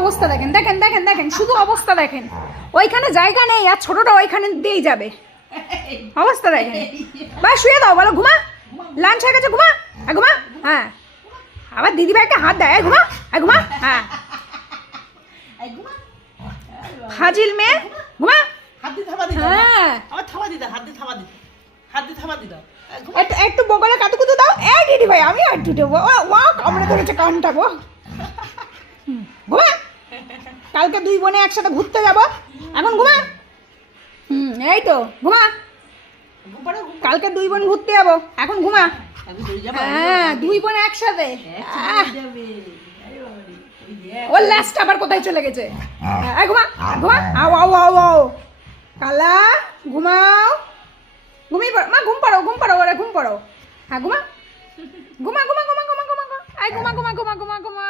অবস্থা দেখেন দেখেন দেখেন দেখেন শুধু অবস্থা দেখেন, ওইখানে জায়গা নেই আর ছোটটা ওইখানে দিয়েই যাবে, অবস্থা দেখেন। বা শুয়ে দাও, বলো ঘুমা, লাঞ্চ হয়ে গেছে, ঘুমা, ঘুমা। হ্যাঁ, আবার দিদিভাইকে হাত দেয়, ঘুমা, ঘুমা। হ্যাঁ, হাজিল মেয়ে, ঘুমা। হ্যাঁ, একটু বগলে কাতুকুতু দাও। এই দিদি ভাই, আমি একটু দেবো। ওয়া কামড়ে ধরেছে কানটা গো। ঘুমা, কালকে 2 বোনে একসাথে ঘুরতে যাবো, এখন ঘুমা। এই তো ঘুমা, কালকে 2 বোন ঘুরতে যাবো, এখন ঘুমা। হ্যাঁ, 2 বোন একসাথে। ওর লাস্ট আবার কোথায় চলে গেছে? ঘুমা, ঘুমা। আও আও আও আও, কালা ঘুমাও, ঘুমিয়ে পড়ো মা, ঘুম পাড়ো, ঘুম পাড়ো, ওরে ঘুম পাড়ো। হ্যাঁ ঘুমা, ঘুমা ঘুমা ঘুমা ঘুমা ঘুমা, আই ঘুমা ঘুমা ঘুমা ঘুমা ঘুমা।